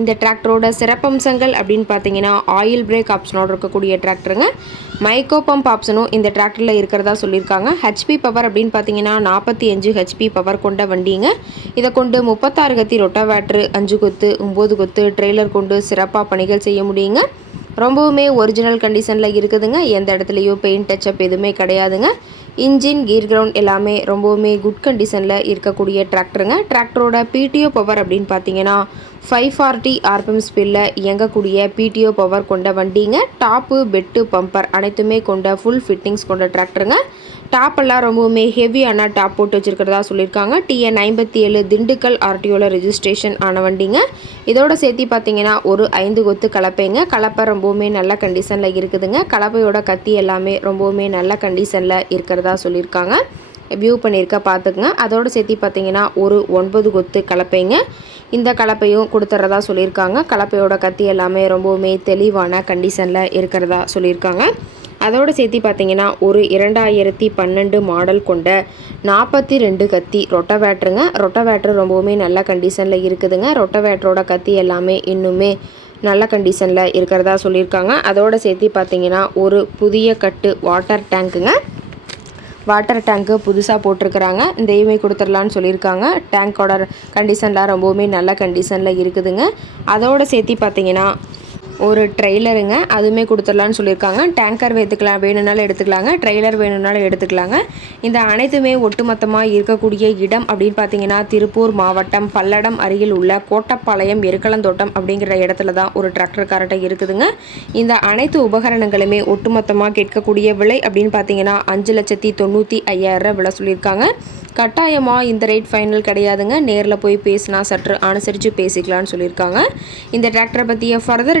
இந்த டிராக்டரோட சிறப்பம்சங்கள் அப்படின்னு பார்த்தீங்கன்னா ஆயில் பிரேக் ஆப்ஷனோட இருக்கக்கூடிய டிராக்டருங்க. மைக்கோ பம்ப் ஆப்ஷனும் இந்த டிராக்டரில் இருக்கிறதா சொல்லியிருக்காங்க. ஹெச்பி பவர் அப்படின்னு பார்த்தீங்கன்னா நாற்பத்தி அஞ்சு ஹெச்பி பவர் கொண்ட வண்டிங்க. இதை கொண்டு முப்பத்தாறு கத்தி ரொட்டவேட்ரு அஞ்சு கொத்து ஒம்பது கொத்து ட்ரெய்லர் கொண்டு சிறப்பாக பணிகள் செய்ய முடியுங்க. ரொம்பவுமே ஒரிஜினல் கண்டிஷனில் இருக்குதுங்க. எந்த இடத்துலையும் பெயிண்ட் டச்சப் எதுவுமே கிடையாதுங்க. இன்ஜின் கீர் கிரவுண்ட் எல்லாமே ரொம்பவுமே குட் கண்டிஷனில் இருக்கக்கூடிய டிராக்டருங்க டிராக்டரோட பிடிஓ பவர் அப்படின்னு பார்த்தீங்கன்னா ஃபைவ் ஃபார்ட்டி ஆர்பிஎம் ஸ்பீடில் இயங்கக்கூடிய பிடிஓ பவர் கொண்ட வண்டிங்க. டாப்பு பெட்டு பம்பர் அனைத்துமே கொண்ட ஃபுல் ஃபிட்டிங்ஸ் கொண்ட டிராக்டருங்க டாப்பெல்லாம் ரொம்பவுமே ஹெவியான டாப் போட்டு வச்சுருக்கிறதா சொல்லியிருக்காங்க. டிஎன் ஐம்பத்தி ஏழு திண்டுக்கல் ஆர்டிஓவில் ரெஜிஸ்ட்ரேஷன் ஆன வண்டிங்க. இதோட சேர்த்து பார்த்தீங்கன்னா ஒரு ஐந்து கொத்து கலப்பைங்க. கலப்பை ரொம்பவுமே நல்ல கண்டிஷனில் இருக்குதுங்க. கலப்பையோட கத்தி எல்லாமே ரொம்பவுமே நல்ல கண்டிஷனில் இருக்கிறதா சொல்லியிருக்காங்க. வியூ பண்ணியிருக்க பார்த்துக்குங்க அதோடு சேர்த்து பார்த்தீங்கன்னா ஒரு ஒன்பது கொத்து கலப்பைங்க. இந்த கலப்பையும் கொடுத்துட்றதா சொல்லியிருக்காங்க. கலப்பையோட கத்தி எல்லாமே ரொம்பவுமே தெளிவான கண்டிஷனில் இருக்கிறதா சொல்லியிருக்காங்க. அதோடு சேர்த்து பார்த்தீங்கன்னா ஒரு இரண்டாயிரத்தி பன்னெண்டு மாடல் கொண்ட நாற்பத்தி ரெண்டு கத்தி ரொட்டவேட்ருங்க ரொட்டவேட்ரு ரொம்பவுமே நல்ல கண்டிஷனில் இருக்குதுங்க. ரொட்டவேட்ரோட கத்தி எல்லாமே இன்னுமே நல்ல கண்டிஷனில் இருக்கிறதா சொல்லியிருக்காங்க. அதோடு சேர்த்து பார்த்தீங்கன்னா ஒரு புதிய கட்டு வாட்டர் டேங்க்குங்க வாட்டர் டேங்க்கு புதுசாக போட்டிருக்கிறாங்க. இந்த இஎம்ஐ கொடுத்துடலான்னு சொல்லியிருக்காங்க. டேங்க்கோட கண்டிஷன்லாம் ரொம்பவுமே நல்ல கண்டிஷனில் இருக்குதுங்க. அதோடு சேர்த்து பார்த்தீங்கன்னா ஒரு ட்ரெய்லருங்க. அதுவுமே கொடுத்துடலான்னு சொல்லியிருக்காங்க. டேங்கர் எடுத்துக்கலாம் வேணும்னாலும் எடுத்துக்கலாங்க. ட்ரெய்லர் வேணும்னாலும் எடுத்துக்கலாங்க. இந்த அனைத்துமே ஒட்டுமொத்தமாக இருக்கக்கூடிய இடம் அப்படின்னு பார்த்தீங்கன்னா திருப்பூர் மாவட்டம் பல்லடம் அருகில் உள்ள கோட்டப்பாளையம் எருக்கலந்தோட்டம் அப்படிங்கிற இடத்துல தான் ஒரு டிராக்டர் கரெக்டாக இருக்குதுங்க. இந்த அனைத்து உபகரணங்களுமே ஒட்டுமொத்தமாக கேட்கக்கூடிய விலை அப்படின்னு பார்த்தீங்கன்னா அஞ்சு லட்சத்தி தொண்ணூற்றி ஐயாயிரம் விலை சொல்லியிருக்காங்க. கட்டாயமாக இந்த ரேட் ஃபைனல் கிடையாதுங்க. நேரில் போய் பேசினா சற்று அனுசரித்து பேசிக்கலாம்னு சொல்லியிருக்காங்க. இந்த டிராக்டரை பற்றிய ஃபர்தர்